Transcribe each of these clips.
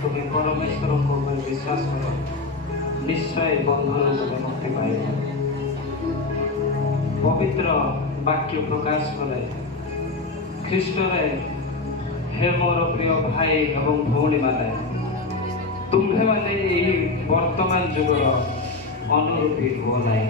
তুমি পরমেশ্বরଙ୍କ ଉପରେ ବିଶ୍ୱାସ କର, ନିଶ୍ଚୟ ବନ୍ଧନ ତୁମେ ମୁକ୍ତି ପାଇବ। ପବିତ୍ର ବାକ୍ୟ ପ୍ରକାଶ କରେ ଖ୍ରୀଷ୍ଟରେ, ହେ ମୋର ପ୍ରିୟ ଭାଇ ଏବଂ ଭଉଣୀମାନେ, ତୁମ୍ଭେମାନେ ଏହି ବର୍ତ୍ତମାନ ଯୁଗର ଅନୁରୂପୀ ହୁଅ ନାହିଁ।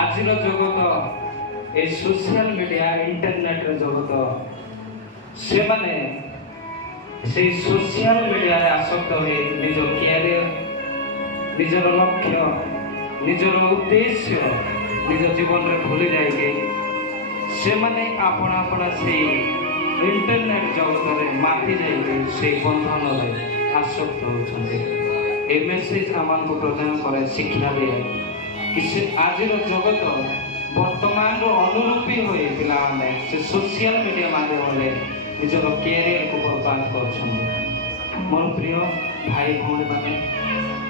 ଆଜିର ଜଗତ, এই সোশিয়াল মিডিয়া ইন্টারনেটের জগত, ସେମାନେ সেই সোশিয়াল মিডিয়াରେ আসক্ত হয়ে নিজ ক্যারিয়ার, ନିଜର ଲକ୍ଷ୍ୟ, ନିଜର ଉଦ୍ଦେଶ୍ୟ ନିଜ ଜୀବନରେ ଭୁଲି ଯାଇକି ସେମାନେ ଆପଣା ଆପଣା ସେଇ ଇଣ୍ଟରନେଟ୍ ଜଗତରେ ମାତି ଯାଇକି ସେଇ ବନ୍ଧନରେ ଆସକ୍ତ ହେଉଛନ୍ତି। ଏ ମେସେଜ ଆମମାନଙ୍କୁ ପ୍ରଦାନ କରେ, ଶିକ୍ଷା ଦିଏ କି ସେ ଆଜିର ଜଗତ ବର୍ତ୍ତମାନର ଅନୁରୂପୀ ହୋଇ ପିଲାମାନେ ସେ ସୋସିଆଲ ମିଡ଼ିଆ ମାଧ୍ୟମରେ ନିଜର କ୍ୟାରିୟରକୁ ବର୍ବାଦ କରୁଛନ୍ତି। ମୋର ପ୍ରିୟ ଭାଇ ଭଉଣୀମାନେ,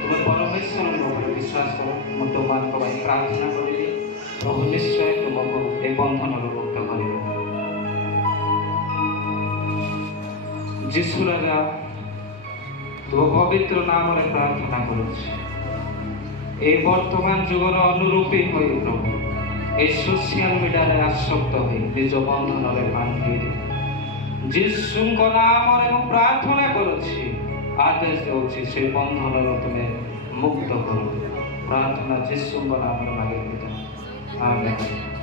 ତୁମେ ପରମେଶ୍ୱରଙ୍କ ଉପରେ ବିଶ୍ୱାସ କର। ମୁଁ ତୁମମାନଙ୍କ ପାଇଁ ପ୍ରାର୍ଥନା କରିବି, ପ୍ରଭୁ ନିଶ୍ଚୟ ତୁମକୁ ଏ ବନ୍ଧନରୁ ମୁକ୍ତ କରିବେ। ଯୀଶୁ ରାଜା, ତୁମ ପବିତ୍ର ନାମରେ ପ୍ରାର୍ଥନା କରୁଛି, এই বর্তমান যুগର ଅନୁରୂପୀ ହୋଇ ପ୍ରଭୁ এই সোশিয়াল ମିଡ଼ିଆରେ ଆସକ୍ତ ହୋଇ ନିଜ ବନ୍ଧନରେ ବାନ୍ଧି ଯୀଶୁଙ୍କ ନାମରେ ମୁଁ ପ୍ରାର୍ଥନା କରୁଛି, ଆଦେଶ ଦେଉଛି ସେ ବନ୍ଧନରୁ ତୁମେ ମୁକ୍ତ କର। ପ୍ରାର୍ଥନା ଯୀଶୁଙ୍କ ନାମରେ ମାଗି, ଆମେନ୍।